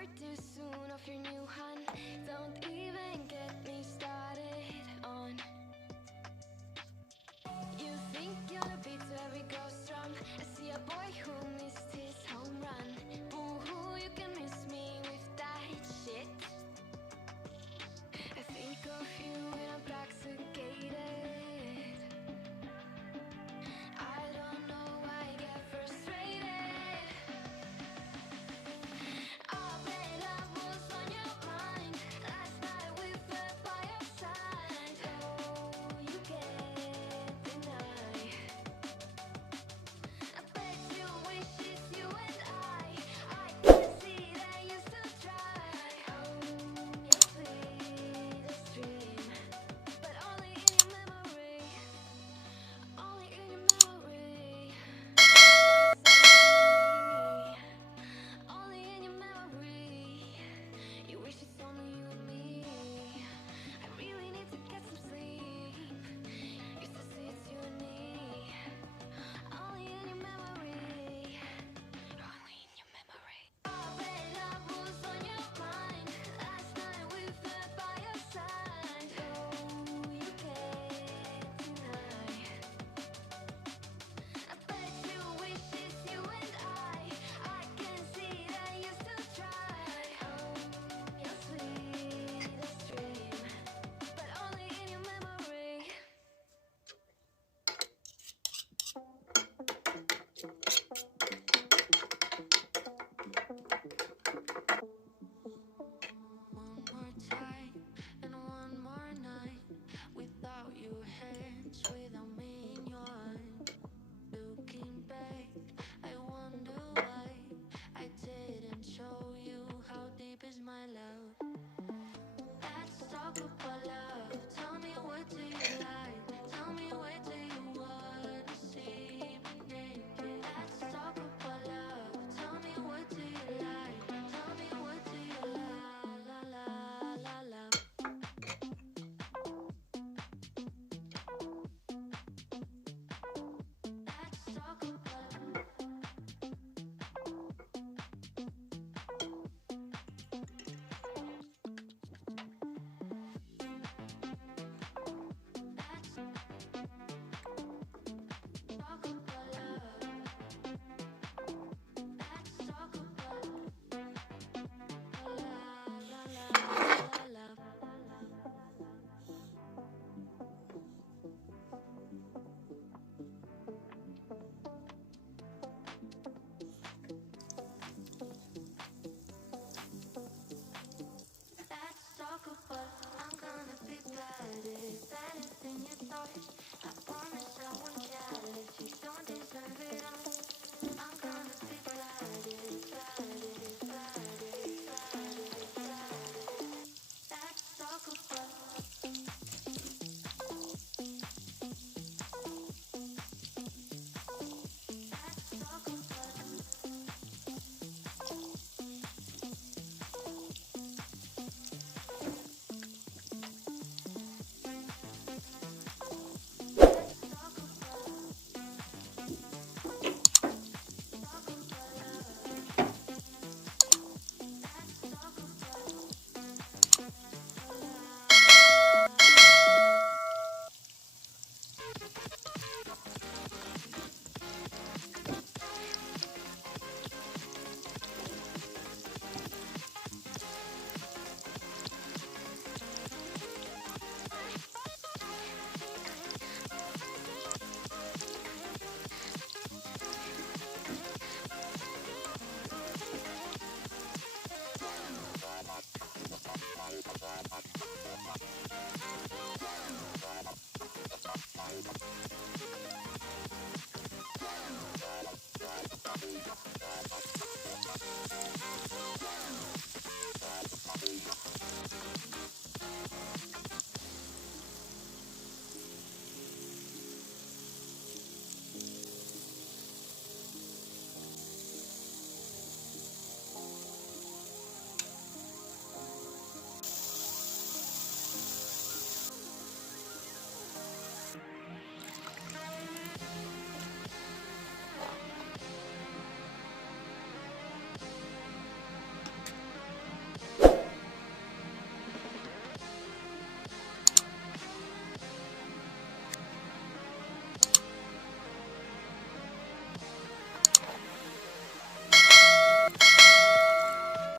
bored too soon of your new hunt. Don't even get me started on. You think you're the beat to every ghost drum. I see a boy who missed his home run. Boo-hoo, you can miss me with that shit. I think of you when I'm intoxicated. I don't know why I get frustrated. Oh, bet love was on your mind. Last night we fell by your side. Oh, you can't deny. I bet you wish it's you and I can see that you still try. Your sweetest dream, but only in your memory. Only in your memory. Only in your memory. You wish it's only you and me. I really need to get some sleep. Used to say it's you and me. Only in your memory. Only in your memory. Oh, bet love was on your mind. Last night we fell by your side. Oh, you can't deny. I bet you wish it's you and I can see that you still try. Your sweetest dream, but only in your memory. One more time and one more night without your hands, without me in your arms. Looking back, I wonder why I didn't show you how deep is my love. Let's talk about love. Tell me, what do you like? Tell me, where do you wanna see me naked? Let's talk about love. Tell me, what do you like? Tell me, what do you la la la la. Let's talk about talk about love. Let's talk about la la la la la. Let's talk about I'm gonna be better than you thought. I promise I won't jealous. You don't deserve it all. I'm gonna be better. Let's talk about let's talk about let's talk about love. Let's talk about